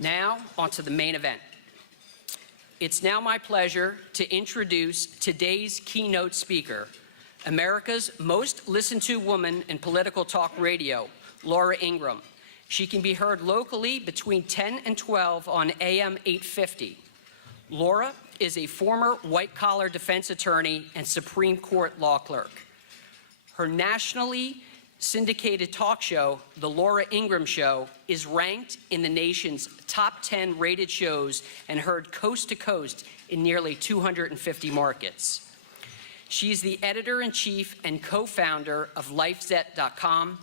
Now, onto the main event. It's now my pleasure to introduce today's keynote speaker, America's most listened to woman in political talk radio, Laura Ingraham. She can be heard locally between 10 and 12 on AM 850. Laura is a former white-collar defense attorney and Supreme Court law clerk. Her nationally syndicated talk show, The Laura Ingraham Show, is ranked in the nation's top 10 rated shows and heard coast to coast in nearly 250 markets. She's the editor-in-chief and co-founder of LifeZet.com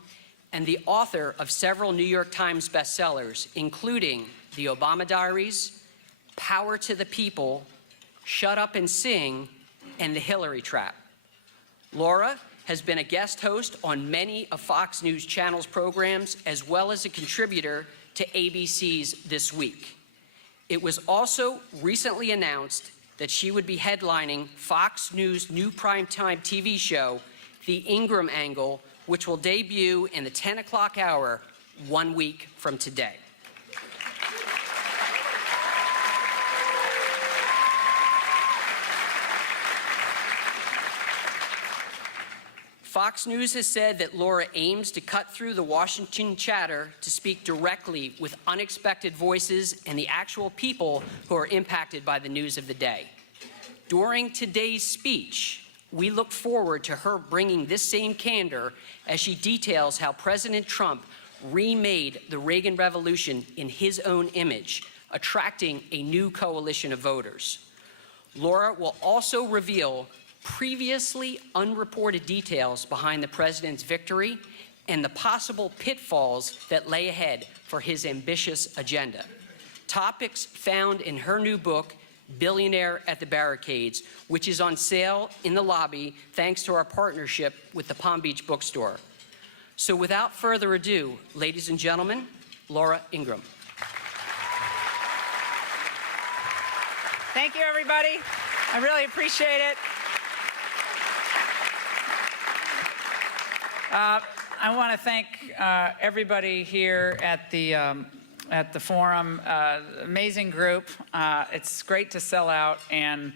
and the author of several New York Times bestsellers, including The Obama Diaries, Power to the People, Shut Up and Sing, and The Hilary Trap. Laura has been a guest host on many of Fox News Channel's programs, as well as a contributor to ABC's This Week. It was also recently announced that she would be headlining Fox News' new primetime TV show, The Ingraham Angle, which will debut in the 10 o'clock hour 1 week from today. Fox News has said that Laura aims to cut through the Washington chatter to speak directly with unexpected voices and the actual people who are impacted by the news of the day. During today's speech, we look forward to her bringing this same candor as she details how President Trump remade the Reagan Revolution in his own image, attracting a new coalition of voters. Laura will also reveal previously unreported details behind the president's victory and the possible pitfalls that lay ahead for his ambitious agenda. Topics found in her new book, Billionaire at the Barricades, which is on sale in the lobby thanks to our partnership with the Palm Beach bookstore. So without further ado, ladies and gentlemen, Laura Ingraham. Thank you, everybody. I really appreciate it. I want to thank everybody here at the forum. Amazing group. It's great to sell out, and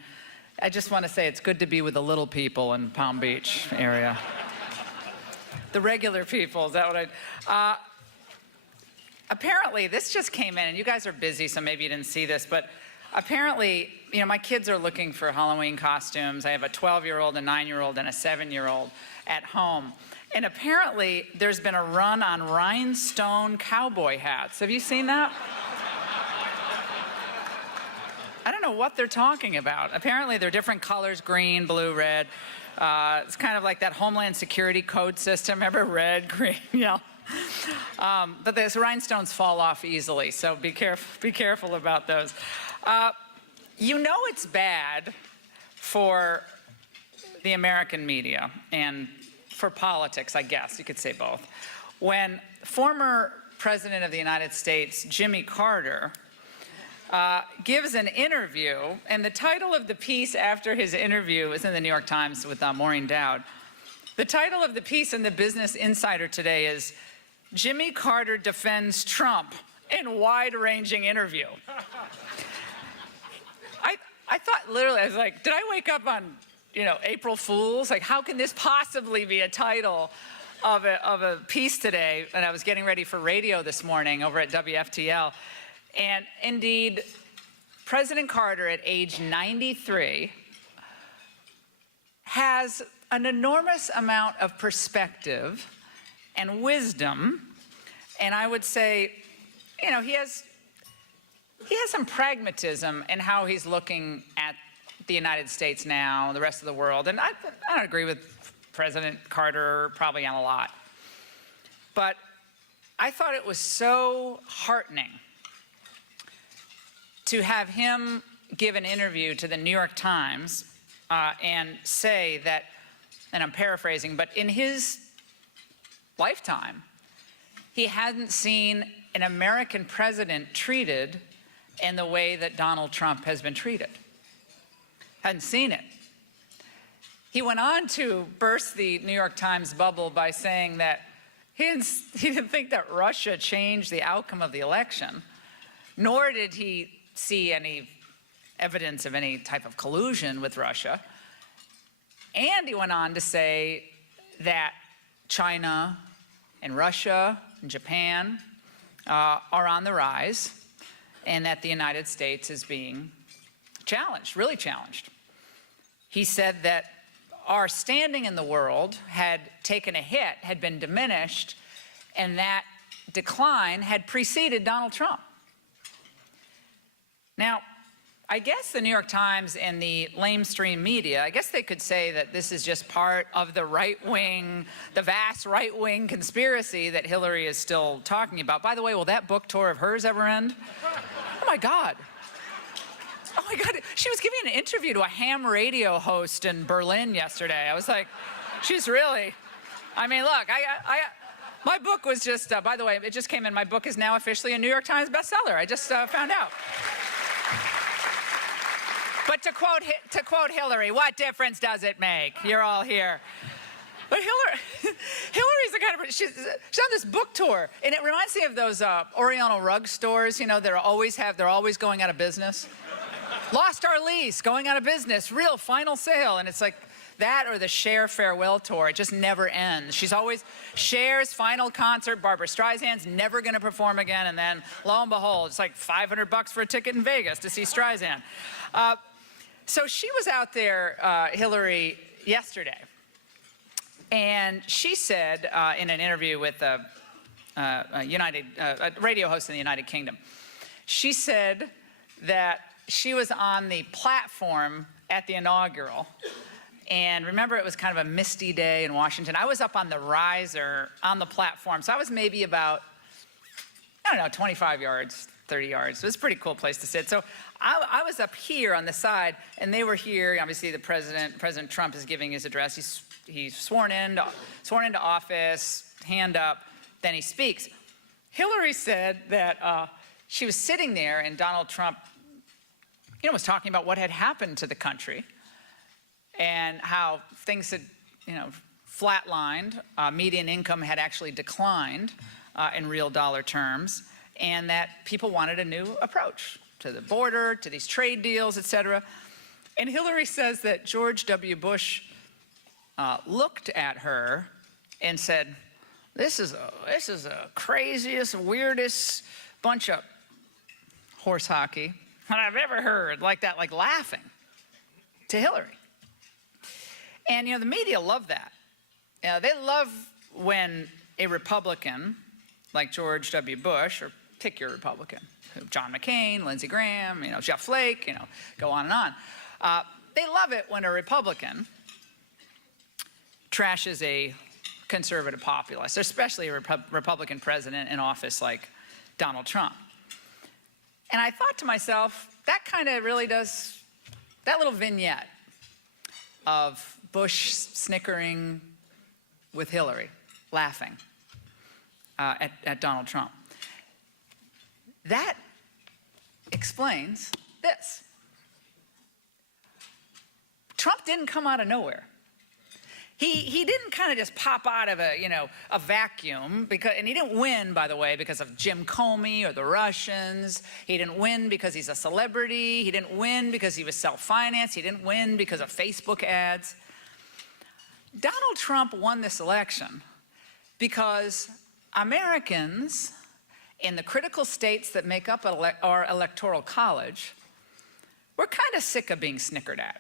I just want to say it's good to be with the little people in Palm Beach area. The regular people, is that what I... apparently, this just came in, and you guys are busy, so maybe you didn't see this, but apparently, you know, my kids are looking for Halloween costumes. I have a 12-year-old, a 9-year-old, and a 7-year-old at home. And apparently, there's been a run on rhinestone cowboy hats. Have you seen that? I don't know what they're talking about. Apparently, they're different colors, green, blue, red. It's kind of like that Homeland Security code system. Remember, red, green, yellow. But those rhinestones fall off easily, so be careful about those. You know it's bad for the American media and for politics, I guess, you could say both. When former President of the United States, Jimmy Carter, gives an interview, and the title of the piece after his interview is in the New York Times with Maureen Dowd. The title of the piece in the Business Insider today is, Jimmy Carter Defends Trump in Wide-Ranging Interview. I thought literally, I was like, did I wake up on, you know, April Fool's? Like, how can this possibly be a title of a piece today? And I was getting ready for radio this morning over at WFTL. And indeed, President Carter at age 93 has an enormous amount of perspective and wisdom. And I would say, you know, he has some pragmatism in how he's looking at the United States now, the rest of the world. And I don't agree with President Carter probably on a lot. But I thought it was so heartening to have him give an interview to the New York Times and say that, and I'm paraphrasing, but in his lifetime, he hadn't seen an American president treated in the way that Donald Trump has been treated. Hadn't seen it. He went on to burst the New York Times bubble by saying that he didn't think that Russia changed the outcome of the election, nor did he see any evidence of any type of collusion with Russia. And he went on to say that China and Russia and Japan are on the rise, and that the United States is being challenged, really challenged. He said that our standing in the world had taken a hit, had been diminished, and that decline had preceded Donald Trump. Now, I guess the New York Times and the lamestream media, I guess they could say that this is just part of the right-wing, the vast right-wing conspiracy that Hillary is still talking about. By the way, will that book tour of hers ever end? Oh my God. Oh my God, she was giving an interview to a ham radio host in Berlin yesterday. I was like, she's really, I mean, look, my book was just, by the way, it just came in, my book is now officially a New York Times bestseller. I just found out. But to quote Hillary, what difference does it make? You're all here. But Hillary's the kind of, she's on this book tour, and it reminds me of those Oriental rug stores, you know, they're always going out of business. Lost our lease, going out of business, real final sale, and it's like that or the Cher farewell tour. It just never ends. She's always, Cher's final concert, Barbara Streisand's never gonna perform again, and then lo and behold, it's like $500 for a ticket in Vegas to see Streisand. So she was out there, Hillary, yesterday, and she said in an interview with a radio host in the United Kingdom, she said that she was on the platform at the inaugural, and remember it was kind of a misty day in Washington. I was up on the riser on the platform, so I was maybe about, I don't know, 25 yards, 30 yards. It was a pretty cool place to sit. So I was up here on the side, and they were here. Obviously, President Trump is giving his address. He's sworn into office, hand up, then he speaks. Hillary said that she was sitting there, and Donald Trump, you know, was talking about what had happened to the country and how things had, you know, flatlined. Median income had actually declined in real dollar terms, and that people wanted a new approach to the border, to these trade deals, et cetera. And Hillary says that George W. Bush looked at her and said, this is the craziest, weirdest bunch of horse hockey that I've ever heard, like that, like laughing to Hillary. And, you know, the media love that. They love when a Republican, like George W. Bush, or pick your Republican, John McCain, Lindsey Graham, you know, Jeff Flake, you know, go on and on. They love it when a Republican trashes a conservative populist, especially a Republican president in office like Donald Trump. And I thought to myself, that kind of really does, that little vignette of Bush snickering with Hillary, laughing at Donald Trump, that explains this. Trump didn't come out of nowhere. He didn't kind of just pop out of a vacuum, and he didn't win, by the way, because of Jim Comey or the Russians. He didn't win because he's a celebrity. He didn't win because he was self-financed. He didn't win because of Facebook ads. Donald Trump won this election because Americans in the critical states that make up our electoral college were kind of sick of being snickered at.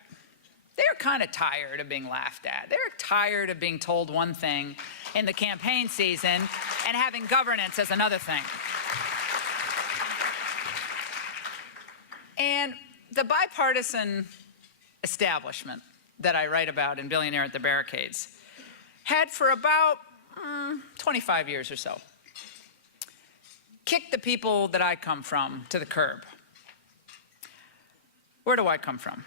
They're kind of tired of being laughed at. They're tired of being told one thing in the campaign season and having governance as another thing. And the bipartisan establishment that I write about in Billionaire at the Barricades had for about 25 years or so kicked the people that I come from to the curb. Where do I come from?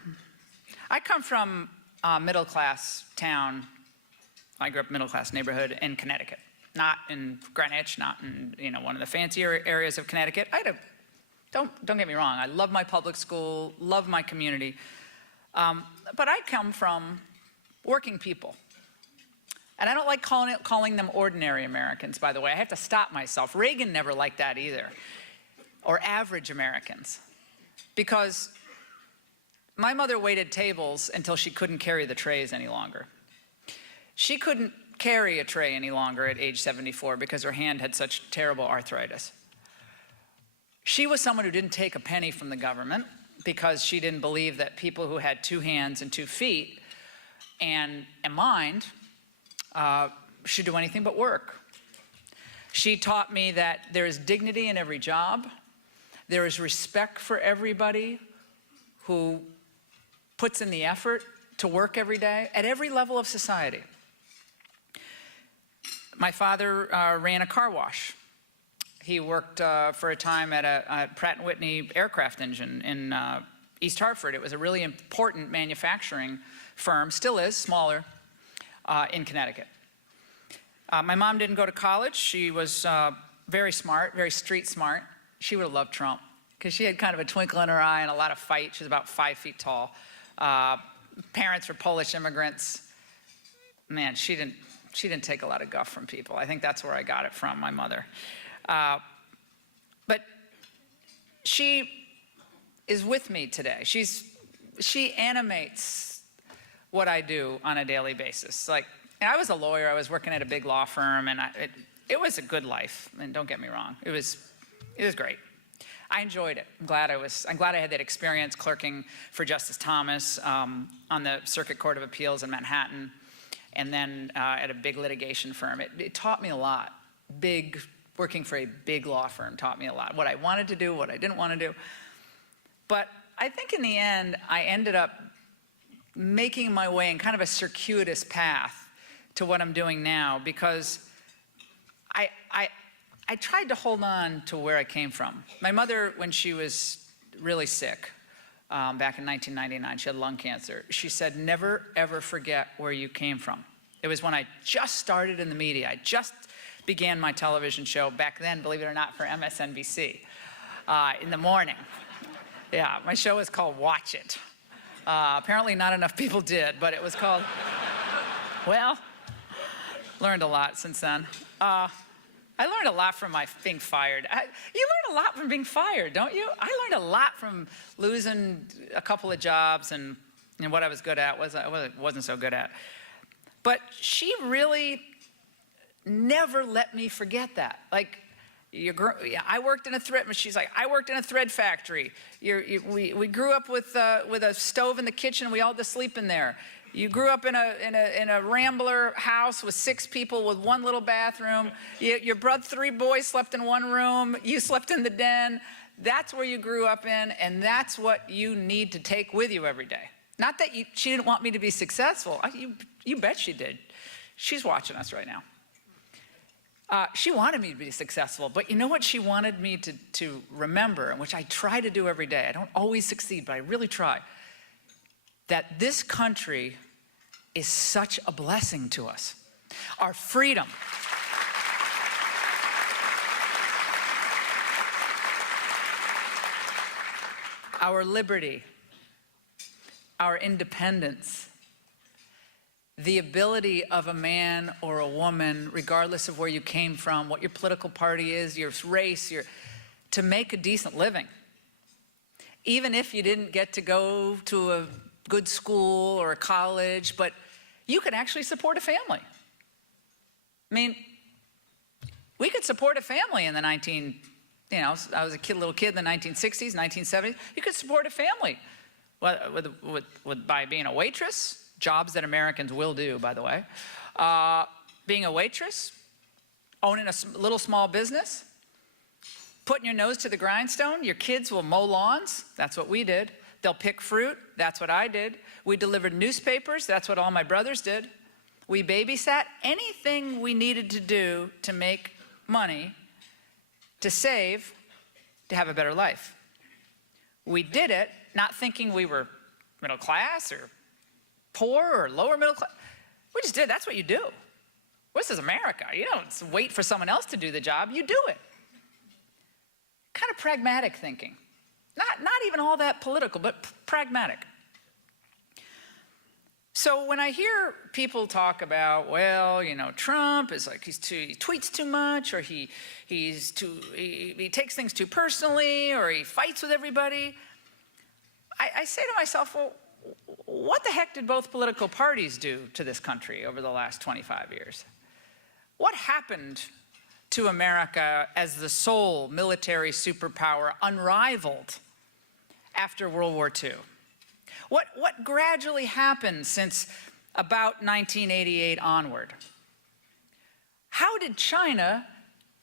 I come from a middle-class town. I grew up in a middle-class neighborhood in Connecticut, not in Greenwich, not in one of the fancier areas of Connecticut. Don't get me wrong. I love my public school, love my community, but I come from working people, and I don't like calling them ordinary Americans. By the way, I have to stop myself. Reagan never liked that either. or average Americans, because my mother waited tables until she couldn't carry the trays any longer. She couldn't carry a tray any longer at age 74 because her hand had such terrible arthritis. She was someone who didn't take a penny from the government because she didn't believe that people who had 2 hands and 2 feet and a mind should do anything but work. She taught me that there is dignity in every job. There is respect for everybody who puts in the effort to work every day at every level of society. My father ran a car wash. He worked for a time at a Pratt & Whitney aircraft engine in East Hartford. It was a really important manufacturing firm, still is, smaller, in Connecticut. My mom didn't go to college. She was very smart, very street smart. She would have loved Trump because she had kind of a twinkle in her eye and a lot of fight. She was about 5 feet tall. Parents were Polish immigrants. Man, she didn't take a lot of guff from people. I think that's where I got it from, my mother. But she is with me today. She animates what I do on a daily basis. Like, and I was a lawyer. I was working at a big law firm, and it was a good life. And don't get me wrong, it was great. I enjoyed it. I'm glad I had that experience clerking for Justice Thomas on the Circuit Court of Appeals in Manhattan, and then at a big litigation firm. It taught me a lot. Working for a big law firm taught me a lot. What I wanted to do, what I didn't want to do. But I think in the end, I ended up making my way in kind of a circuitous path to what I'm doing now, because I tried to hold on to where I came from. My mother, when she was really sick, back in 1999, she had lung cancer. She said, never, ever forget where you came from. It was when I just started in the media. I just began my television show back then, believe it or not, for MSNBC in the morning. Yeah, my show was called Watch It. Apparently not enough people did, but it was called, well, learned a lot since then. I learned a lot from being fired. You learn a lot from being fired, don't you? I learned a lot from losing a couple of jobs and what I was good at, wasn't so good at. But she really never let me forget that. Like, I worked in a thread, she's like, I worked in a thread factory. We grew up with a stove in the kitchen, we all just sleep in there. You grew up in a Rambler house with 6 people with 1 little bathroom. Your 3 boys slept in 1 room. You slept in the den. That's where you grew up in, and that's what you need to take with you every day. Not that she didn't want me to be successful. You bet she did. She's watching us right now. She wanted me to be successful, but you know what she wanted me to remember, and which I try to do every day. I don't always succeed, but I really try. That this country is such a blessing to us. Our freedom. Our liberty. Our independence. The ability of a man or a woman, regardless of where you came from, what your political party is, your race, to make a decent living. Even if you didn't get to go to a good school or a college, but you could actually support a family. I mean, we could support a family in the I was a little kid in the 1960s, 1970s. You could support a family by being a waitress, jobs that Americans will do, by the way. Being a waitress, owning a little small business, putting your nose to the grindstone. Your kids will mow lawns. That's what we did. They'll pick fruit. That's what I did. We delivered newspapers. That's what all my brothers did. We babysat. Anything we needed to do to make money, to save, to have a better life. We did it not thinking we were middle class or poor or lower middle class. We just did. That's what you do. This is America. You don't wait for someone else to do the job. You do it. Kind of pragmatic thinking. Not even all that political, but pragmatic. So when I hear people talk about, well, you know, Trump is like he tweets too much, or he takes things too personally, or he fights with everybody, I say to myself, well, what the heck did both political parties do to this country over the last 25 years? What happened to America as the sole military superpower, unrivaled after World War II? What gradually happened since about 1988 onward? How did China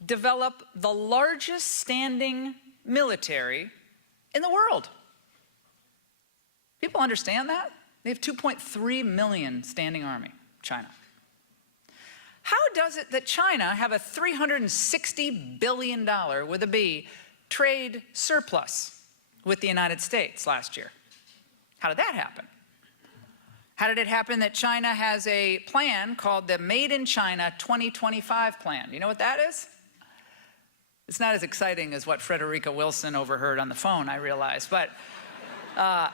develop the largest standing military in the world? People understand that? They have 2.3 million standing army, China. How does it that China have a $360 billion, with a B, trade surplus with the United States last year? How did that happen? How did it happen that China has a plan called the Made in China 2025 plan? You know what that is? It's not as exciting as what Frederica Wilson overheard on the phone, I realize, but not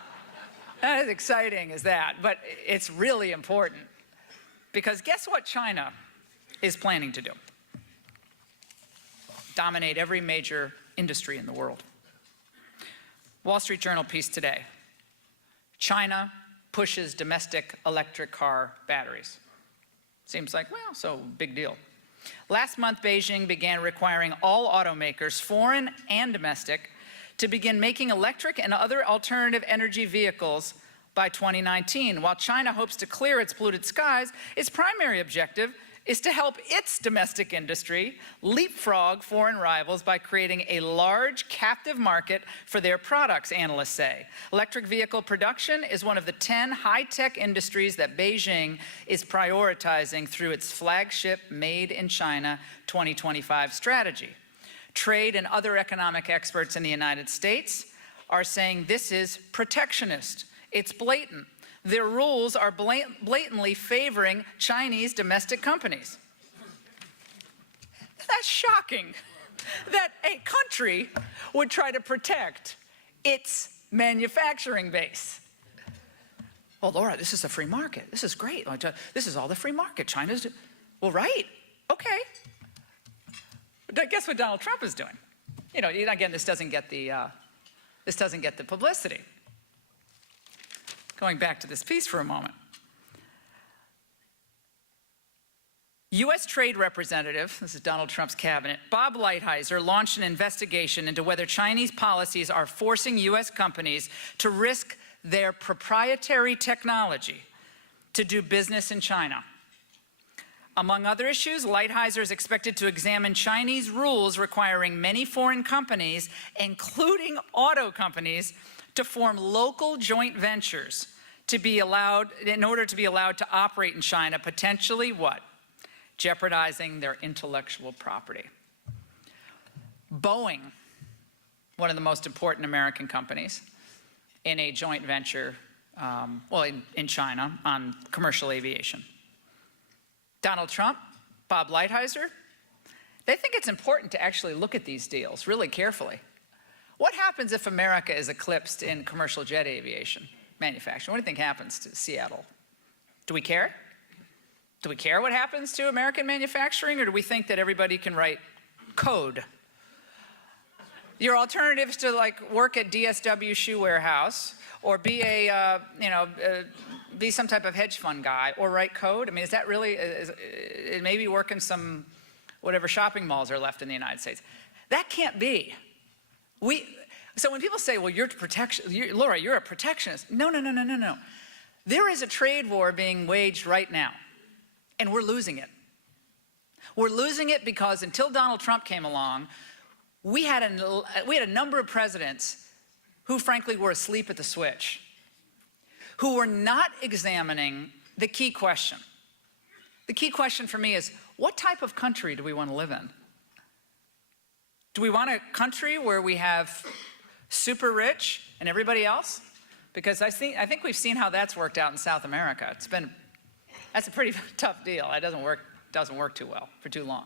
as exciting as that, but it's really important. Because guess what China is planning to do? Dominate every major industry in the world. Wall Street Journal piece today. China pushes domestic electric car batteries. Seems like, well, so big deal. Last month, Beijing began requiring all automakers, foreign and domestic, to begin making electric and other alternative energy vehicles by 2019. While China hopes to clear its polluted skies, its primary objective is to help its domestic industry leapfrog foreign rivals by creating a large captive market for their products, analysts say. Electric vehicle production is one of the 10 high-tech industries that Beijing is prioritizing through its flagship Made in China 2025 strategy. Trade and other economic experts in the United States are saying this is protectionist. It's blatant. Their rules are blatantly favoring Chinese domestic companies. That's shocking that a country would try to protect its manufacturing base. Well, Laura, this is a free market. This is great. This is all the free market. China's doing. Well, right. Okay. But guess what Donald Trump is doing? You know, again, this doesn't get the publicity. Going back to this piece for a moment. U.S. Trade Representative, this is Donald Trump's cabinet, Bob Lighthizer launched an investigation into whether Chinese policies are forcing U.S. companies to risk their proprietary technology to do business in China. Among other issues, Lighthizer is expected to examine Chinese rules requiring many foreign companies, including auto companies, to form local joint ventures to be allowed, in order to be allowed to operate in China, potentially what? Jeopardizing their intellectual property. Boeing, one of the most important American companies, in a joint venture, in China on commercial aviation. Donald Trump, Bob Lighthizer, they think it's important to actually look at these deals really carefully. What happens if America is eclipsed in commercial jet aviation manufacturing? What do you think happens to Seattle? Do we care? Do we care what happens to American manufacturing, or do we think that everybody can write code? Your alternatives to work at DSW Shoe Warehouse, or be be some type of hedge fund guy, or write code. I mean, is that really? Maybe work in some whatever shopping malls are left in the United States. That can't be. So when people say, well, Laura, you're a protectionist. No. There is a trade war being waged right now, and we're losing it. We're losing it because until Donald Trump came along, we had a number of presidents who, frankly, were asleep at the switch, who were not examining the key question. The key question for me is, what type of country do we want to live in? Do we want a country where we have super rich and everybody else? Because I think we've seen how that's worked out in South America. That's a pretty tough deal. It doesn't work too well for too long.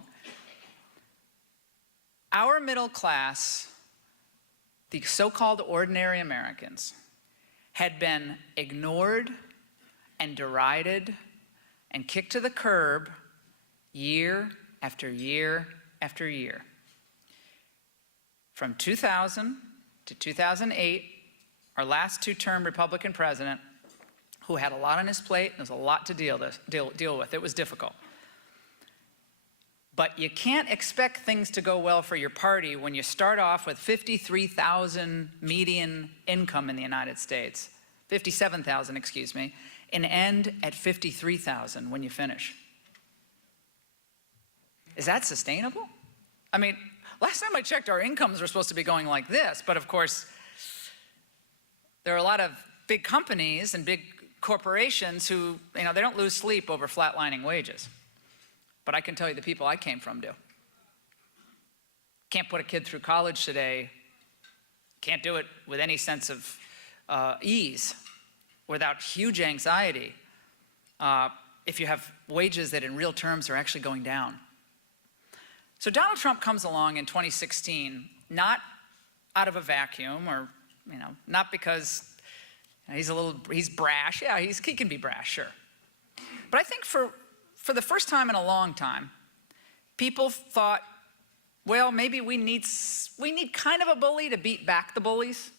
Our middle class, the so-called ordinary Americans, had been ignored and derided and kicked to the curb year after year after year. From 2000 to 2008, our last two-term Republican president, who had a lot on his plate, and there was a lot to deal with. It was difficult. But you can't expect things to go well for your party when you start off with 53,000 median income in the United States, 57,000, excuse me, and end at 53,000 when you finish. Is that sustainable? I mean, last time I checked, our incomes were supposed to be going like this, but of course, there are a lot of big companies and big corporations who, they don't lose sleep over flatlining wages. But I can tell you the people I came from do. Can't put a kid through college today, can't do it with any sense of ease, without huge anxiety, if you have wages that in real terms are actually going down. So Donald Trump comes along in 2016, not out of a vacuum, or not because he's brash. Yeah, he can be brash, sure. But I think for the first time in a long time, people thought, well, maybe we need kind of a bully to beat back the bullies.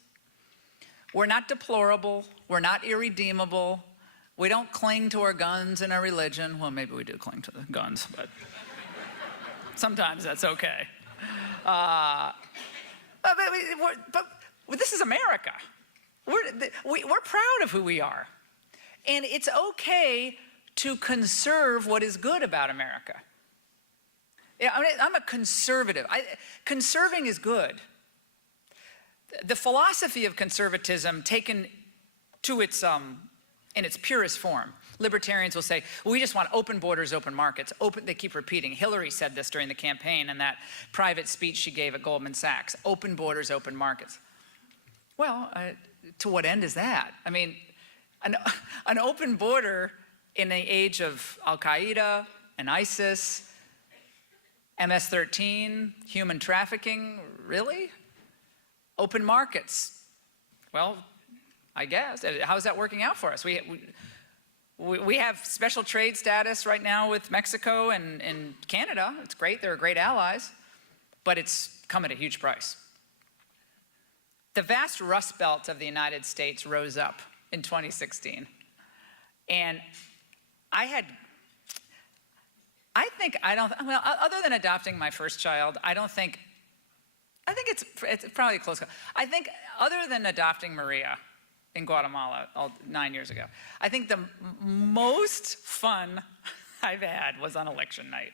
We're not deplorable. We're not irredeemable. We don't cling to our guns and our religion. Well, maybe we do cling to the guns, but sometimes that's okay. But this is America. We're proud of who we are. And it's okay to conserve what is good about America. I'm a conservative. Conserving is good. The philosophy of conservatism taken to its in its purest form. Libertarians will say, well, we just want open borders, open markets. They keep repeating. Hillary said this during the campaign in that private speech she gave at Goldman Sachs. Open borders, open markets. Well, to what end is that? I mean, an open border in the age of Al-Qaeda and ISIS, MS-13, human trafficking, really? Open markets. Well, I guess. How's that working out for us? We have special trade status right now with Mexico and Canada. It's great. They're great allies. But it's come at a huge price. The vast Rust Belt of the United States rose up in 2016. And other than adopting my first child, I think it's probably a close call. I think other than adopting Maria in Guatemala 9 years ago, I think the most fun I've had was on election night.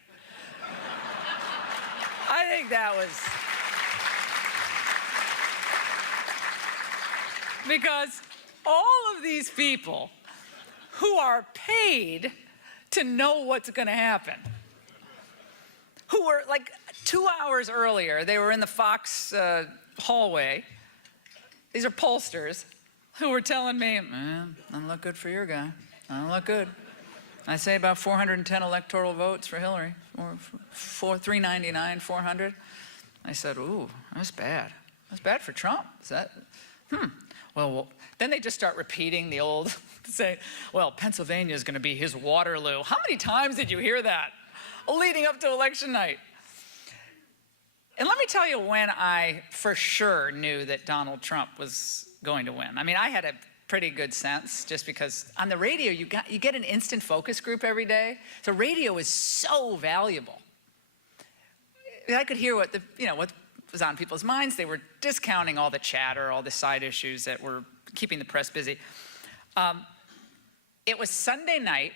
I think that was, because all of these people who are paid to know what's going to happen, who were like 2 hours earlier, they were in the Fox hallway. These are pollsters who were telling me, man, doesn't look good for your guy. Doesn't look good. I say about 410 electoral votes for Hillary, 399, 400. I said, ooh, that's bad. That's bad for Trump. Is that, Well, then they just start repeating the old, say, well, Pennsylvania is going to be his Waterloo. How many times did you hear that leading up to election night? And let me tell you when I for sure knew that Donald Trump was going to win. I mean, I had a pretty good sense, just because on the radio you get an instant focus group every day. So radio is so valuable. I could hear what was on people's minds. They were discounting all the chatter, all the side issues that were keeping the press busy. It was Sunday night,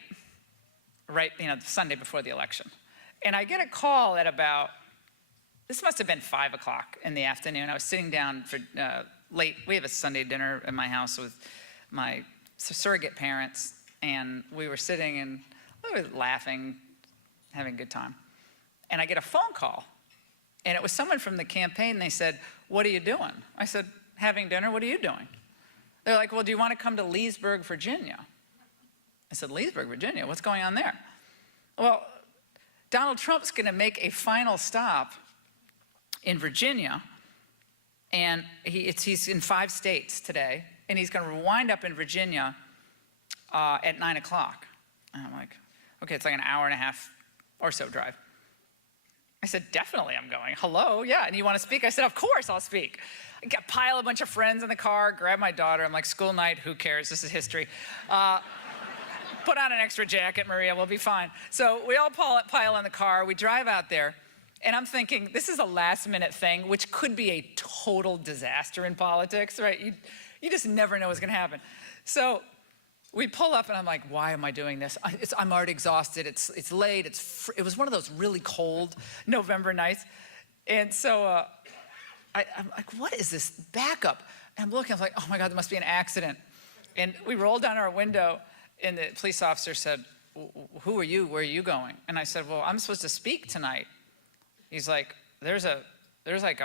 right, Sunday before the election. And I get a call at about, this must have been 5 o'clock in the afternoon. I was sitting down for late. We have a Sunday dinner at my house with my surrogate parents, and we were sitting and we were laughing, having a good time. And I get a phone call, and it was someone from the campaign. They said, what are you doing? I said, having dinner. What are you doing? They're like, well, do you want to come to Leesburg, Virginia? I said, Leesburg, Virginia? What's going on there? Well, Donald Trump's going to make a final stop in Virginia, and he's in 5 states today, and he's going to wind up in Virginia at 9 o'clock. And I'm like, okay, it's like an hour and a half or so drive. I said, definitely I'm going. Hello, yeah, and you want to speak? I said, of course I'll speak. I pile a bunch of friends in the car, grab my daughter. I'm like, school night, who cares? This is history. Put on an extra jacket, Maria, we'll be fine. So we all pile in the car. We drive out there, and I'm thinking, this is a last-minute thing, which could be a total disaster in politics, right? You just never know what's going to happen. So we pull up, and I'm like, why am I doing this? I'm already exhausted. It's late. It was one of those really cold November nights. And so I'm like, what is this backup? And I'm looking, I was like, oh my God, there must be an accident. And we rolled down our window, and the police officer said, who are you? Where are you going? And I said, well, I'm supposed to speak tonight. He's like, there's like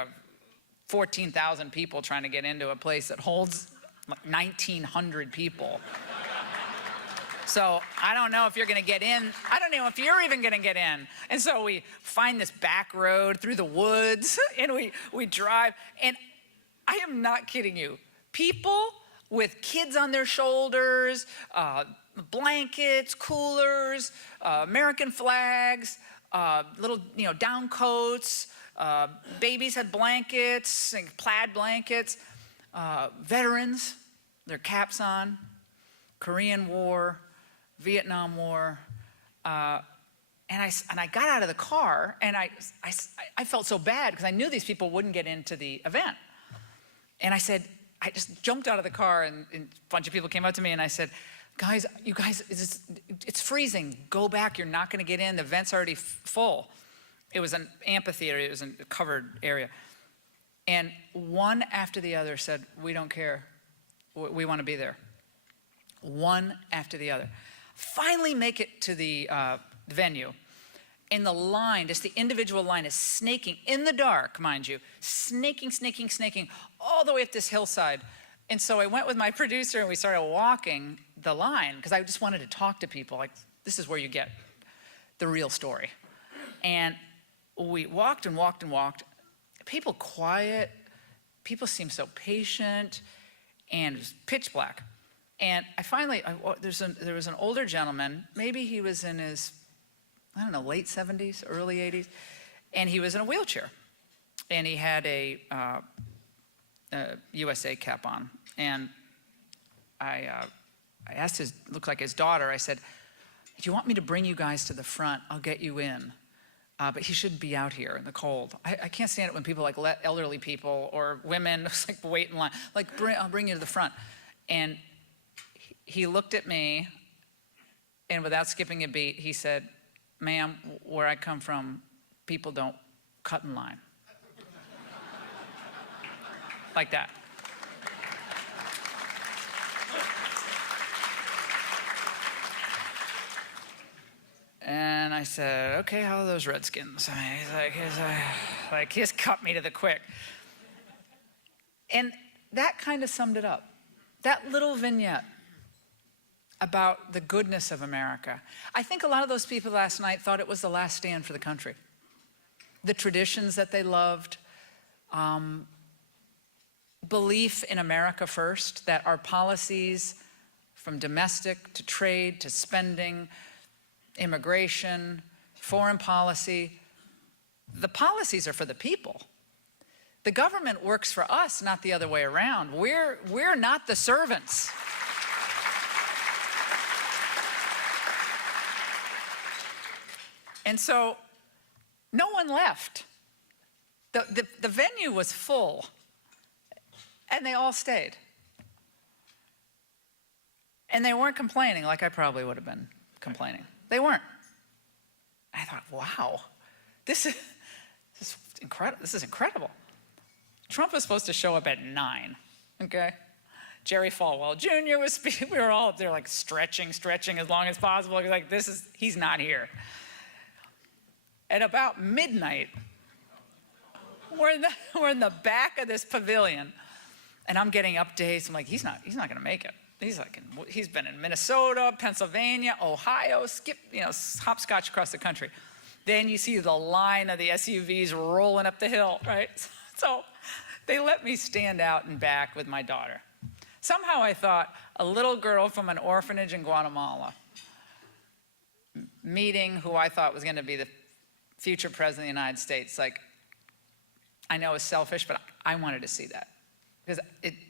14,000 people trying to get into a place that holds like 1,900 people. So I don't know if you're going to get in. I don't know if you're even going to get in. And so we find this back road through the woods, and we drive. And I am not kidding you. People with kids on their shoulders, blankets, coolers, American flags, little down coats. Babies had blankets, plaid blankets. Veterans, their caps on. Korean War. Vietnam War, and I got out of the car, and I felt so bad because I knew these people wouldn't get into the event. And I said, I just jumped out of the car, and a bunch of people came up to me, and I said, guys, you guys, it's freezing. Go back. You're not going to get in. The event's already full. It was an amphitheater. It was a covered area. And one after the other said, we don't care. We want to be there. One after the other. Finally make it to the venue. And the line, just the individual line is snaking in the dark, mind you, snaking all the way up this hillside. And so I went with my producer and we started walking the line because I just wanted to talk to people. Like, this is where you get the real story. And we walked and walked and walked. People quiet. People seemed so patient. And it was pitch black. And there was an older gentleman, maybe he was in his, I don't know, late 70s, early 80s, and he was in a wheelchair. And he had a USA cap on. And I asked looked like his daughter, I said, do you want me to bring you guys to the front? I'll get you in. But he shouldn't be out here in the cold. I can't stand it when people like let elderly people or women like wait in line. Like, I'll bring you to the front. And he looked at me, and without skipping a beat, he said, ma'am, where I come from, people don't cut in line. Like that. And I said, okay, how are those Redskins? I mean, he's cut me to the quick. And that kind of summed it up. That little vignette about the goodness of America. I think a lot of those people last night thought it was the last stand for the country. The traditions that they loved, belief in America first, that our policies, from domestic to trade to spending, immigration, foreign policy, the policies are for the people. The government works for us, not the other way around. We're not the servants. And so no one left. The venue was full, and they all stayed. And they weren't complaining like I probably would have been complaining. They weren't. I thought, wow, this is incredible. This is incredible. Trump was supposed to show up at 9, okay? Jerry Falwell Jr. was speaking. We were all up there like stretching as long as possible. Like, he's not here. At about midnight, we're in the back of this pavilion, and I'm getting updates. I'm like, he's not going to make it. He's been in Minnesota, Pennsylvania, Ohio, hopscotch across the country. Then you see the line of the SUVs rolling up the hill, right? So they let me stand out and back with my daughter. Somehow I thought a little girl from an orphanage in Guatemala meeting who I thought was going to be the future president of the United States, like, I know it's selfish, but I wanted to see that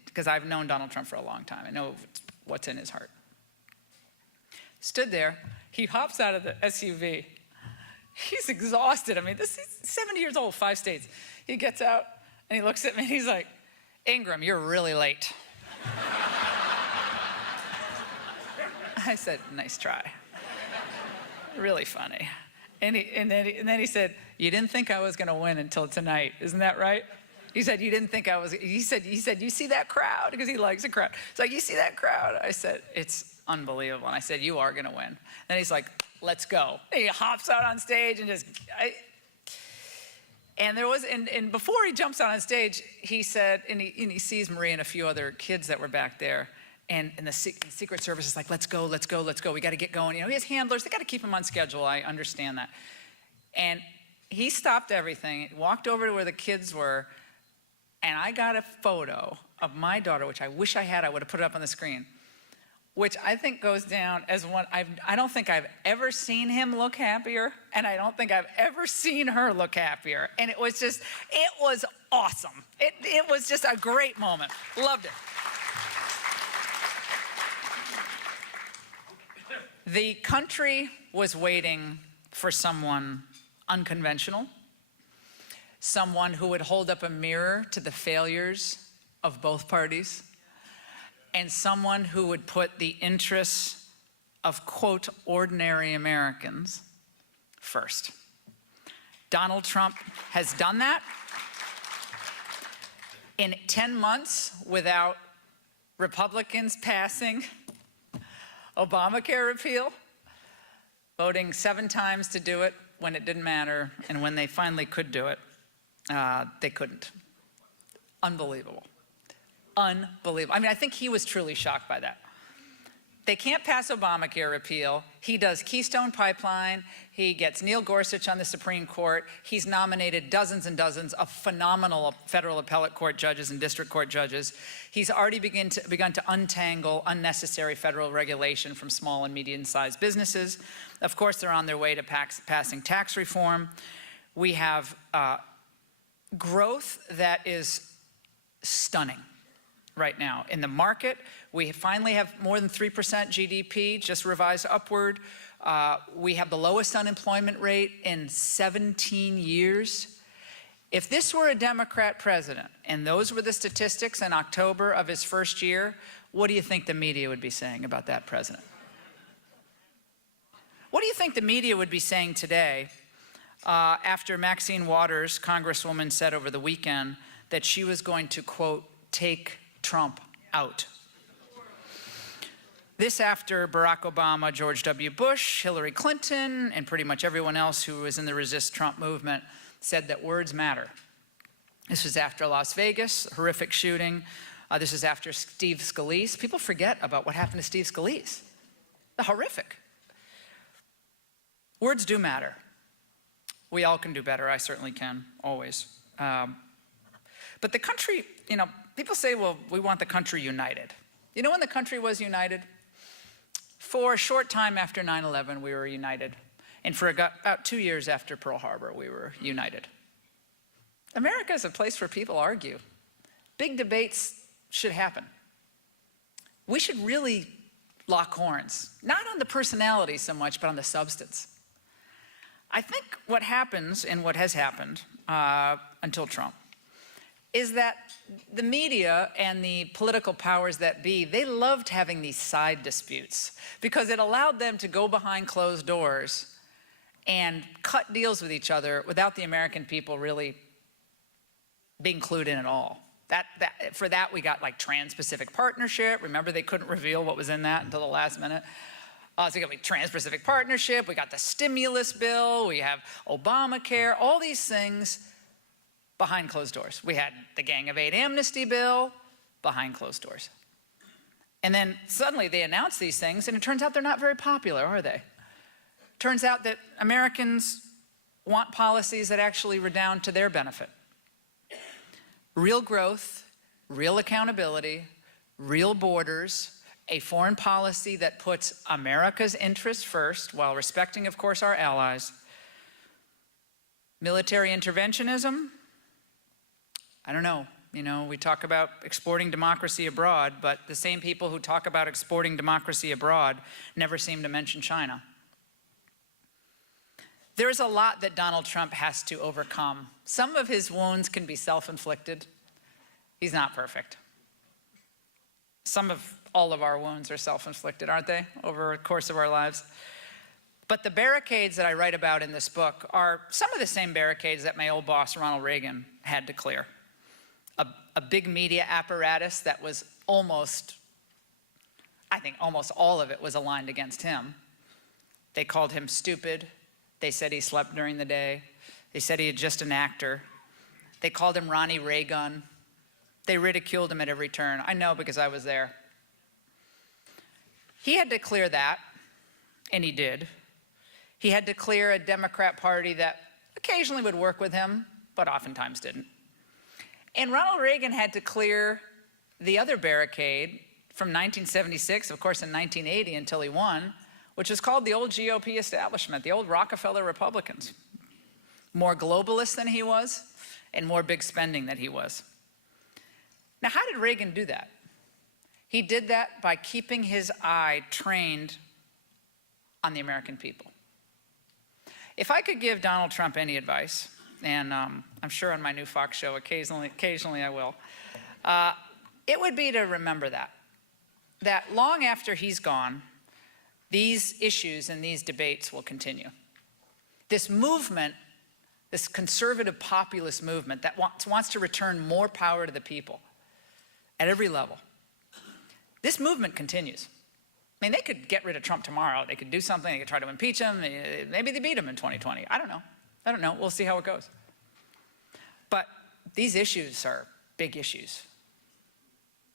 because I've known Donald Trump for a long time. I know what's in his heart. Stood there. He hops out of the SUV. He's exhausted. I mean, he's 70 years old, 5 states. He gets out and he looks at me and he's like, Ingram, you're really late. I said, nice try. Really funny. And then he said, you didn't think I was going to win until tonight. Isn't that right? He said, you didn't think I was, he said, you see that crowd? Because he likes a crowd. He's like, you see that crowd? I said, it's unbelievable. And I said, you are going to win. And he's like, let's go. And he hops out on stage and and before he jumps out on stage, he said, and he sees Marie and a few other kids that were back there. And the Secret Service is like, let's go. We got to get going. You know, he has handlers. They got to keep him on schedule. I understand that. And he stopped everything, walked over to where the kids were, and I got a photo of my daughter, which I wish I had. I would have put it up on the screen, which I think goes down as one. I don't think I've ever seen him look happier, and I don't think I've ever seen her look happier. And it was awesome. It was just a great moment. Loved it. The country was waiting for someone unconventional, someone who would hold up a mirror to the failures of both parties, and someone who would put the interests of, quote, ordinary Americans first. Donald Trump has done that. In 10 months, without Republicans passing Obamacare repeal, voting 7 times to do it when it didn't matter, and when they finally could do it, they couldn't. Unbelievable. Unbelievable. I mean, I think he was truly shocked by that. They can't pass Obamacare repeal. He does Keystone Pipeline. He gets Neil Gorsuch on the Supreme Court. He's nominated dozens and dozens of phenomenal federal appellate court judges and district court judges. He's already begun to untangle unnecessary federal regulation from small and medium-sized businesses. Of course, they're on their way to passing tax reform. We have growth that is stunning right now. In the market, we finally have more than 3% GDP, just revised upward. We have the lowest unemployment rate in 17 years. If this were a Democrat president, and those were the statistics in October of his first year, what do you think the media would be saying about that president? What do you think the media would be saying today after Maxine Waters, Congresswoman, said over the weekend that she was going to, quote, take Trump out? This after Barack Obama, George W. Bush, Hillary Clinton, and pretty much everyone else who was in the Resist Trump movement said that words matter. This was after Las Vegas, a horrific shooting. This is after Steve Scalise. People forget about what happened to Steve Scalise. The horrific. Words do matter. We all can do better. I certainly can, always. But the country, you know, people say, well, we want the country united. You know when the country was united? For a short time after 9/11, we were united. And for about 2 years after Pearl Harbor, we were united. America is a place where people argue. Big debates should happen. We should really lock horns, not on the personality so much, but on the substance. I think what happens, and what has happened until Trump, is that the media and the political powers that be, they loved having these side disputes because it allowed them to go behind closed doors and cut deals with each other without the American people really being clued in at all. For that, we got like Trans-Pacific Partnership. Remember, they couldn't reveal what was in that until the last minute. So we got like Trans-Pacific Partnership, we got the stimulus bill, we have Obamacare, all these things behind closed doors. We had the Gang of 8 amnesty bill behind closed doors. And then suddenly they announce these things, and it turns out they're not very popular, are they? Turns out that Americans want policies that actually redound to their benefit. Real growth, real accountability, real borders, a foreign policy that puts America's interests first while respecting, of course, our allies. Military interventionism, I don't know. You know, we talk about exporting democracy abroad, but the same people who talk about exporting democracy abroad never seem to mention China. There's a lot that Donald Trump has to overcome. Some of his wounds can be self-inflicted. He's not perfect. All of our wounds are self-inflicted, aren't they, over the course of our lives? But the barricades that I write about in this book are some of the same barricades that my old boss, Ronald Reagan, had to clear. A big media apparatus that was I think almost all of it was aligned against him. They called him stupid. They said he slept during the day. They said he was just an actor. They called him Ronnie Reagan. They ridiculed him at every turn. I know because I was there. He had to clear that, and he did. He had to clear a Democrat Party that occasionally would work with him, but oftentimes didn't. And Ronald Reagan had to clear the other barricade from 1976, of course, in 1980 until he won, which is called the old GOP establishment, the old Rockefeller Republicans. More globalist than he was, and more big spending than he was. Now, how did Reagan do that? He did that by keeping his eye trained on the American people. If I could give Donald Trump any advice, and I'm sure on my new Fox show occasionally I will, it would be to remember that long after he's gone, these issues and these debates will continue. This movement, this conservative populist movement that wants to return more power to the people at every level, this movement continues. I mean, they could get rid of Trump tomorrow. They could do something. They could try to impeach him. Maybe they beat him in 2020. I don't know. We'll see how it goes. But these issues are big issues.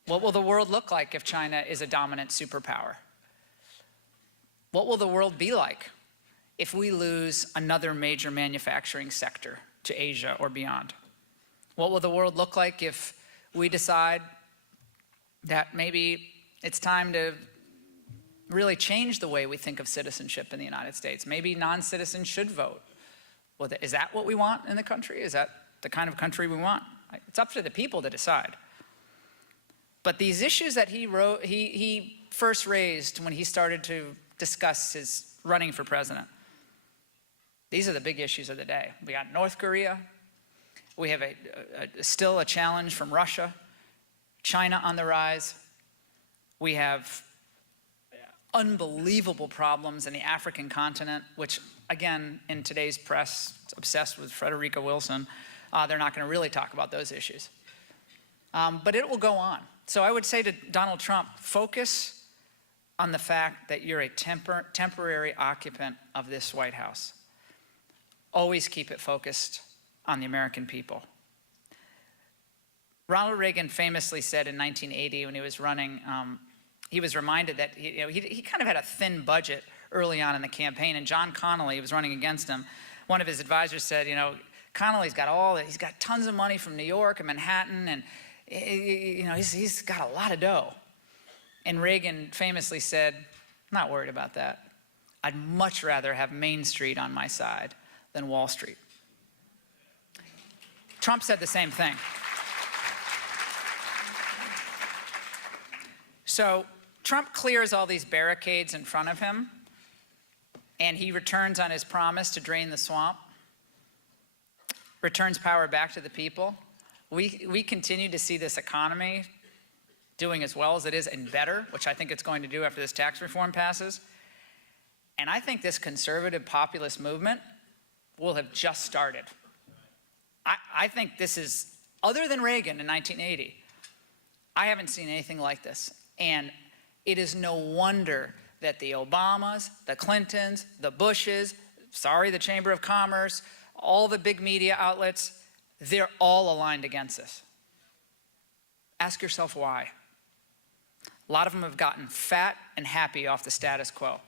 What will the world look like if China is a dominant superpower? What will the world be like if we lose another major manufacturing sector to Asia or beyond? What will the world look like if we decide that maybe it's time to really change the way we think of citizenship in the United States? Maybe non-citizens should vote. Well, is that what we want in the country? Is that the kind of country we want? It's up to the people to decide. But these issues that he first raised when he started to discuss his running for president, these are the big issues of the day. We got North Korea. We have still a challenge from Russia. China on the rise. We have unbelievable problems in the African continent, which, again, in today's press, it's obsessed with Frederica Wilson. They're not going to really talk about those issues. But it will go on. So I would say to Donald Trump, focus on the fact that you're a temporary occupant of this White House. Always keep it focused on the American people. Ronald Reagan famously said in 1980 when he was running, he was reminded that he kind of had a thin budget early on in the campaign, and John Connally was running against him. One of his advisors said, Connolly's got he's got tons of money from New York and Manhattan, and he's got a lot of dough. And Reagan famously said, I'm not worried about that. I'd much rather have Main Street on my side than Wall Street. Trump said the same thing. So Trump clears all these barricades in front of him, and he returns on his promise to drain the swamp, returns power back to the people. We continue to see this economy doing as well as it is and better, which I think it's going to do after this tax reform passes. And I think this conservative populist movement will have just started. I think this is, other than Reagan in 1980, I haven't seen anything like this. And it is no wonder that the Obamas, the Clintons, the Bushes, the Chamber of Commerce, all the big media outlets, they're all aligned against this. Ask yourself why. A lot of them have gotten fat and happy off the status quo.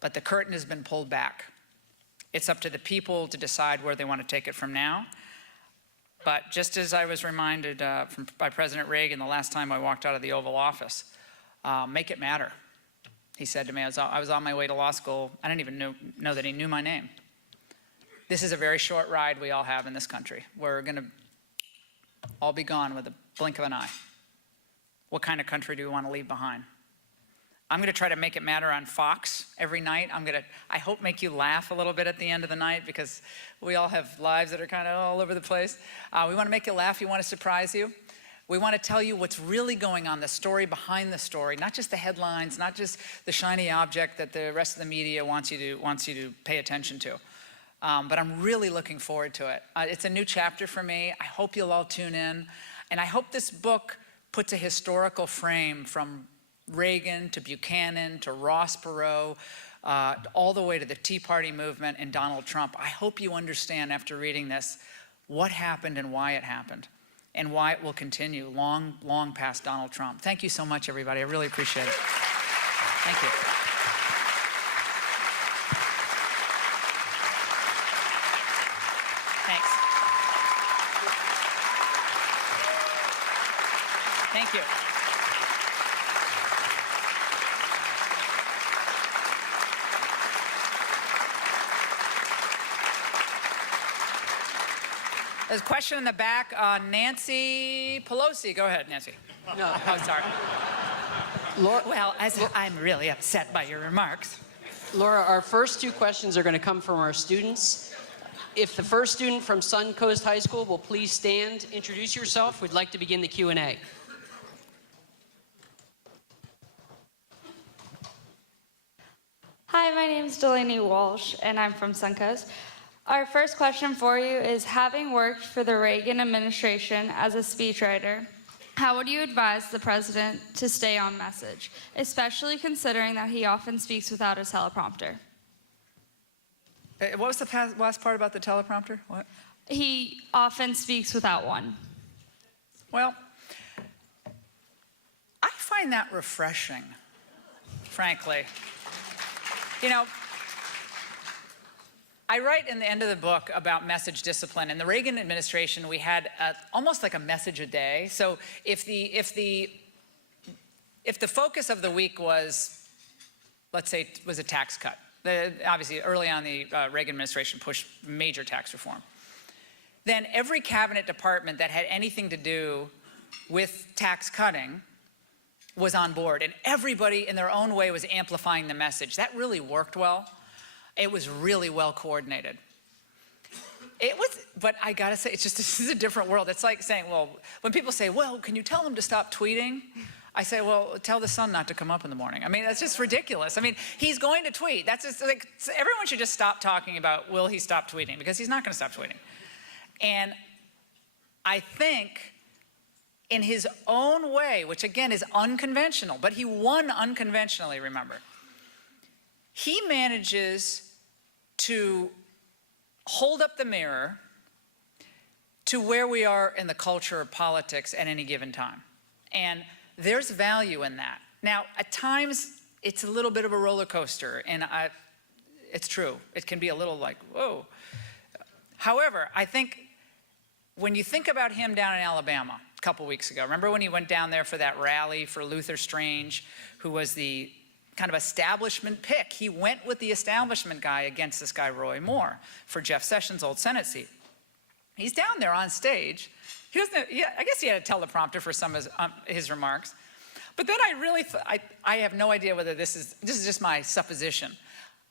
But the curtain has been pulled back. It's up to the people to decide where they want to take it from now. But just as I was reminded by President Reagan the last time I walked out of the Oval Office, make it matter. He said to me, I was on my way to law school. I didn't even know that he knew my name. This is a very short ride we all have in this country. We're going to all be gone with a blink of an eye. What kind of country do we want to leave behind? I'm going to try to make it matter on Fox every night. I hope, make you laugh a little bit at the end of the night, because we all have lives that are kind of all over the place. We want to make you laugh. We want to surprise you. We want to tell you what's really going on, the story behind the story, not just the headlines, not just the shiny object that the rest of the media wants you to pay attention to. But I'm really looking forward to it. It's a new chapter for me. I hope you'll all tune in. And I hope this book puts a historical frame from Reagan to Buchanan to Ross Perot, all the way to the Tea Party movement and Donald Trump. I hope you understand after reading this what happened and why it happened, and why it will continue long, long past Donald Trump. Thank you so much, everybody. I really appreciate it. Thank you. Thanks. Thank you. There's a question in the back. Nancy Pelosi. Go ahead, Nancy. No. Oh, sorry. Laura, Well, I'm really upset by your remarks. Laura, our first two questions are going to come from our students. If the first student from Suncoast High School will please stand, introduce yourself. We'd like to begin the Q&A. Hi, my name is Delaney Walsh, and I'm from Suncoast. Our first question for you is, having worked for the Reagan administration as a speechwriter, how would you advise the president to stay on message, especially considering that he often speaks without a teleprompter? What was the last part about the teleprompter? What? He often speaks without one. Well, I find that refreshing, frankly. You know, I write in the end of the book about message discipline. In the Reagan administration, we had almost like a message a day. So if the focus of the week was, let's say, was a tax cut. Obviously, early on, the Reagan administration pushed major tax reform. Then every cabinet department that had anything to do with tax cutting was on board, and everybody in their own way was amplifying the message. That really worked well. It was really well coordinated. It was, but I gotta say, it's just, this is a different world. It's like saying, well, when people say, well, can you tell him to stop tweeting? I say, well, tell the sun not to come up in the morning. I mean, that's just ridiculous. I mean, he's going to tweet. That's just like, everyone should just stop talking about, will he stop tweeting? Because he's not gonna stop tweeting. And I think in his own way, which again is unconventional, but he won unconventionally, remember. He manages to hold up the mirror to where we are in the culture of politics at any given time. And there's value in that. Now, at times, it's a little bit of a roller coaster, and it's true. It can be a little like, whoa. However, I think when you think about him down in Alabama a couple weeks ago, remember when he went down there for that rally for Luther Strange, who was the kind of establishment pick? He went with the establishment guy against this guy, Roy Moore, for Jeff Sessions' old Senate seat. He's down there on stage. I guess he had a teleprompter for some of his remarks. But then I have no idea whether this is just my supposition.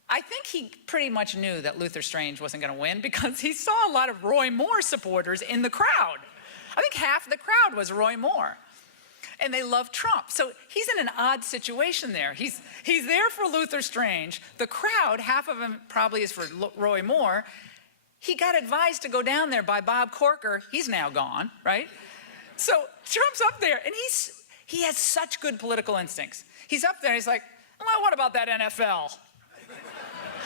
I think he pretty much knew that Luther Strange wasn't going to win, because he saw a lot of Roy Moore supporters in the crowd. I think half the crowd was Roy Moore. And they love Trump. So he's in an odd situation there. He's there for Luther Strange. The crowd, half of him probably is for Roy Moore. He got advised to go down there by Bob Corker. He's now gone, right? So Trump's up there, and he has such good political instincts. He's up there, and he's like, well, what about that NFL?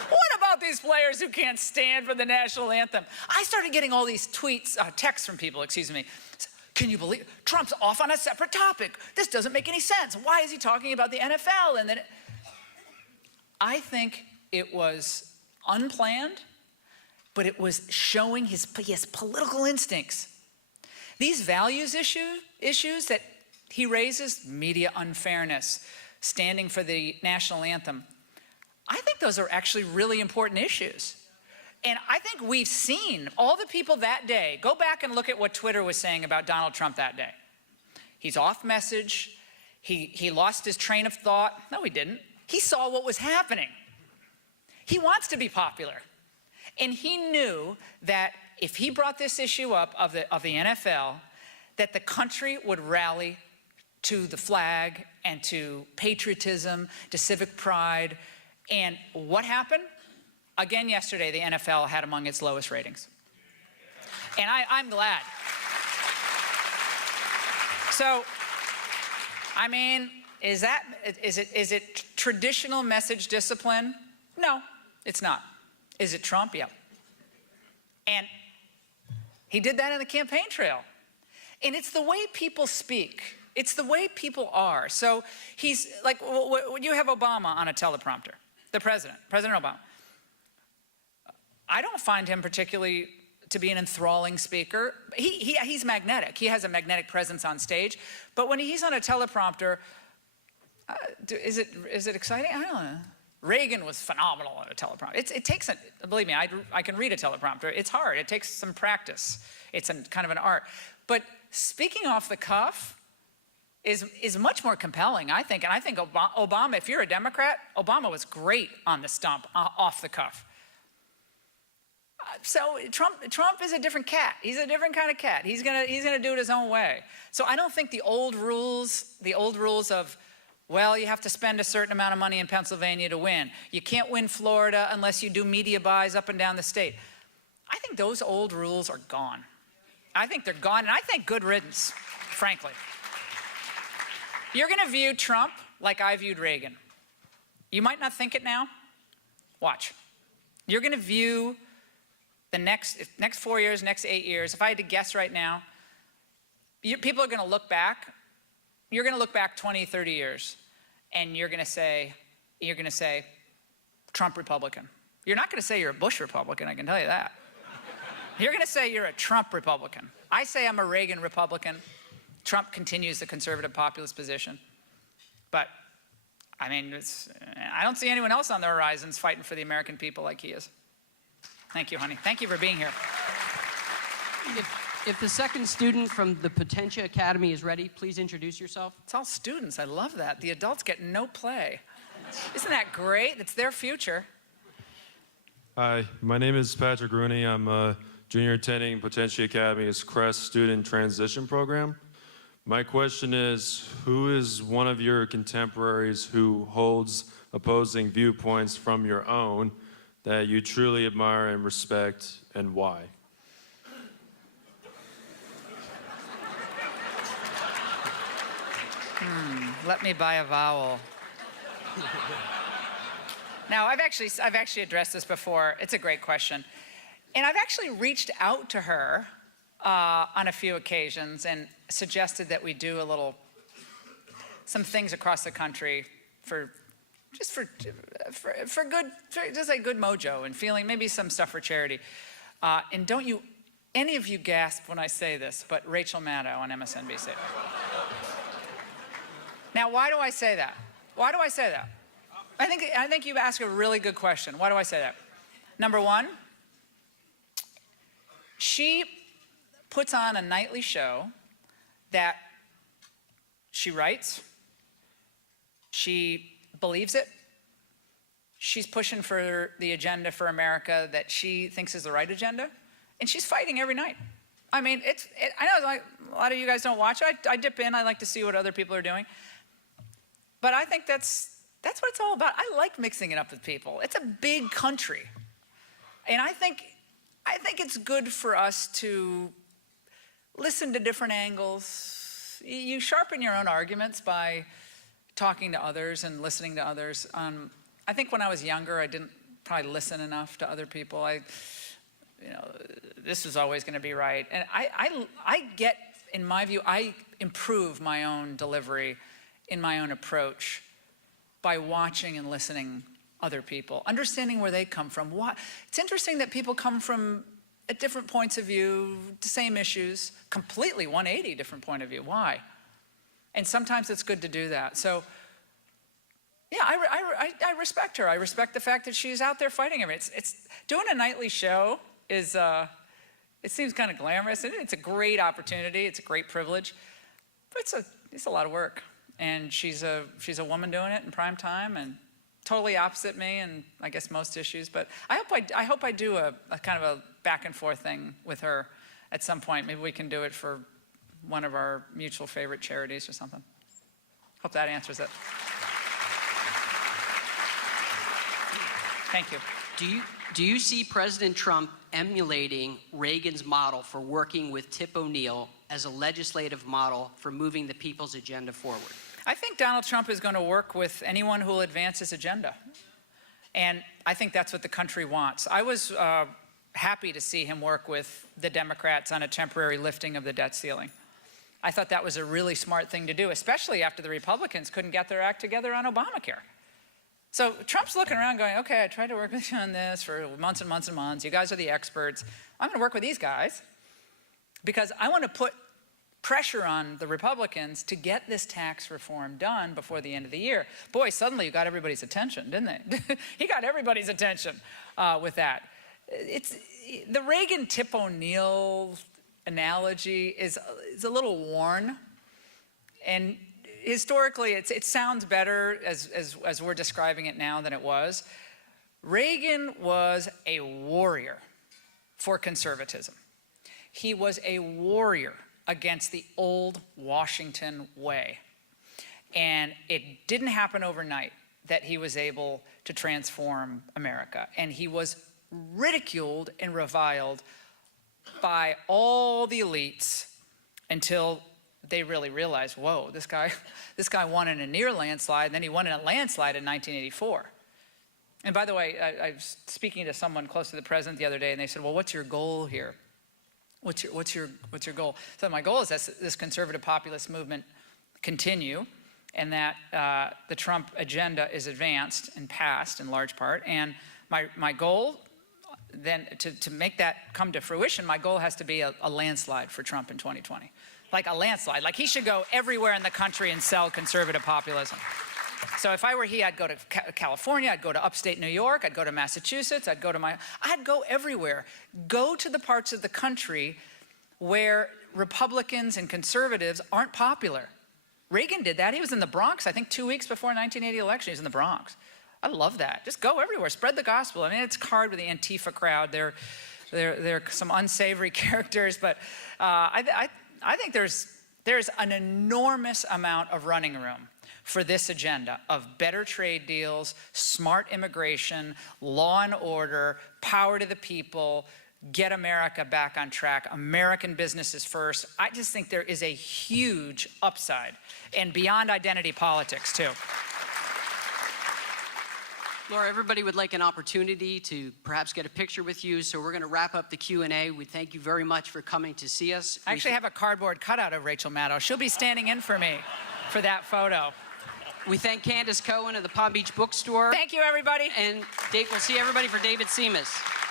What about these players who can't stand for the national anthem? I started getting all these tweets, texts from people, excuse me. Can you believe Trump's off on a separate topic? This doesn't make any sense. Why is he talking about the NFL? And then I think it was unplanned, but it was showing his political instincts. These values issues that he raises, media unfairness, standing for the national anthem, I think those are actually really important issues. And I think we've seen all the people that day, go back and look at what Twitter was saying about Donald Trump that day. He's off message. He lost his train of thought. No, he didn't. He saw what was happening. He wants to be popular. And he knew that if he brought this issue up of the NFL, that the country would rally to the flag and to patriotism, to civic pride. And what happened? Again, yesterday, the NFL had among its lowest ratings. And I'm glad. So, I mean, is it traditional message discipline? No, it's not. Is it Trump? Yeah. And he did that in the campaign trail. And it's the way people speak. It's the way people are. So he's like, you have Obama on a teleprompter, the President Obama. I don't find him particularly to be an enthralling speaker. He's magnetic. He has a magnetic presence on stage. But when he's on a teleprompter, is it exciting? I don't know. Reagan was phenomenal on a teleprompter. It takes, believe me, I can read a teleprompter. It's hard. It takes some practice. It's kind of an art. But speaking off the cuff is much more compelling, I think. And I think Obama, if you're a Democrat, Obama was great on the stump, off the cuff. So Trump is a different cat. He's a different kind of cat. He's gonna do it his own way. So I don't think the old rules of, well, you have to spend a certain amount of money in Pennsylvania to win. You can't win Florida unless you do media buys up and down the state. I think those old rules are gone. I think they're gone, and I think good riddance, frankly. You're gonna view Trump like I viewed Reagan. You might not think it now. Watch. You're gonna view the next 4 years, next 8 years, if I had to guess right now, people are gonna look back. You're gonna look back 20, 30 years, and you're gonna say, Trump Republican. You're not gonna say you're a Bush Republican, I can tell you that. You're gonna say you're a Trump Republican. I say I'm a Reagan Republican. Trump continues the conservative populist position. But, I mean, I don't see anyone else on the horizons fighting for the American people like he is. Thank you, honey. Thank you for being here. If the second student from the Potentia Academy is ready, please introduce yourself. It's all students. I love that. The adults get no play. Isn't that great? It's their future. Hi, my name is Patrick Rooney. I'm a junior attending Potentia Academy's CREST Student Transition Program. My question is, who is one of your contemporaries who holds opposing viewpoints from your own that you truly admire and respect, and why? Let me buy a vowel. Now, I've actually addressed this before. It's a great question. And I've actually reached out to her on a few occasions and suggested that we do some things across the country for good mojo and feeling, maybe some stuff for charity. And don't you, any of you gasp when I say this, but Rachel Maddow on MSNBC. Now, why do I say that? Why do I say that? I think you ask a really good question. Why do I say that? Number one, she puts on a nightly show that she writes, she believes it, she's pushing for the agenda for America that she thinks is the right agenda, and she's fighting every night. I mean, I know like a lot of you guys don't watch it. I dip in, I like to see what other people are doing. But I think that's what it's all about. I like mixing it up with people. It's a big country. And I think it's good for us to listen to different angles. You sharpen your own arguments by talking to others and listening to others. I think when I was younger, I didn't probably listen enough to other people. This was always going to be right. And I get, in my view, I improve my own delivery in my own approach by watching and listening other people, understanding where they come from. It's interesting that people come from at different points of view, the same issues, completely 180 different point of view. Why? And sometimes it's good to do that. So, yeah, I respect her. I respect the fact that she's out there fighting him. It's doing a nightly show is, it seems kind of glamorous, and it's a great opportunity. It's a great privilege, but it's a lot of work. And she's a woman doing it in prime time, and totally opposite me, and I guess most issues. But I hope I do a kind of a back and forth thing with her at some point. Maybe we can do it for one of our mutual favorite charities or something. Hope that answers it. Thank you. Do you see President Trump emulating Reagan's model for working with Tip O'Neill as a legislative model for moving the people's agenda forward? I think Donald Trump is going to work with anyone who will advance his agenda. And I think that's what the country wants. I was happy to see him work with the Democrats on a temporary lifting of the debt ceiling. I thought that was a really smart thing to do, especially after the Republicans couldn't get their act together on Obamacare. So Trump's looking around going, okay, I tried to work with you on this for months and months and months. You guys are the experts. I'm going to work with these guys because I want to put pressure on the Republicans to get this tax reform done before the end of the year. Boy, suddenly you got everybody's attention, didn't they? He got everybody's attention with that. The Reagan-Tip O'Neill analogy is a little worn, and historically it sounds better as we're describing it now than it was. Reagan was a warrior for conservatism. He was a warrior against the old Washington way. And it didn't happen overnight that he was able to transform America. And he was ridiculed and reviled by all the elites until they really realized, whoa, this guy won in a near landslide, and then he won in a landslide in 1984. And by the way, I was speaking to someone close to the president the other day, and they said, well, what's your goal here? What's your goal? So my goal is that this conservative populist movement continue, and that the Trump agenda is advanced and passed in large part. And my goal then to make that come to fruition, my goal has to be a landslide for Trump in 2020. Like a landslide. Like he should go everywhere in the country and sell conservative populism. So if I were he, I'd go to California, I'd go to upstate New York, I'd go to Massachusetts, I'd go everywhere. Go to the parts of the country where Republicans and conservatives aren't popular. Reagan did that. He was in the Bronx, I think 2 weeks before 1980 election, he was in the Bronx. I love that. Just go everywhere, spread the gospel. I mean, it's hard with the Antifa crowd. They're some unsavory characters, but I think there's an enormous amount of running room for this agenda of better trade deals, smart immigration, law and order, power to the people, get America back on track, American businesses first. I just think there is a huge upside, and beyond identity politics too. Laura, everybody would like an opportunity to perhaps get a picture with you, so we're going to wrap up the Q&A. We thank you very much for coming to see us. I actually have a cardboard cutout of Rachel Maddow. She'll be standing in for me for that photo. We thank Candace Cohen of the Palm Beach Bookstore. Thank you, everybody. And we'll see everybody for David Seamus.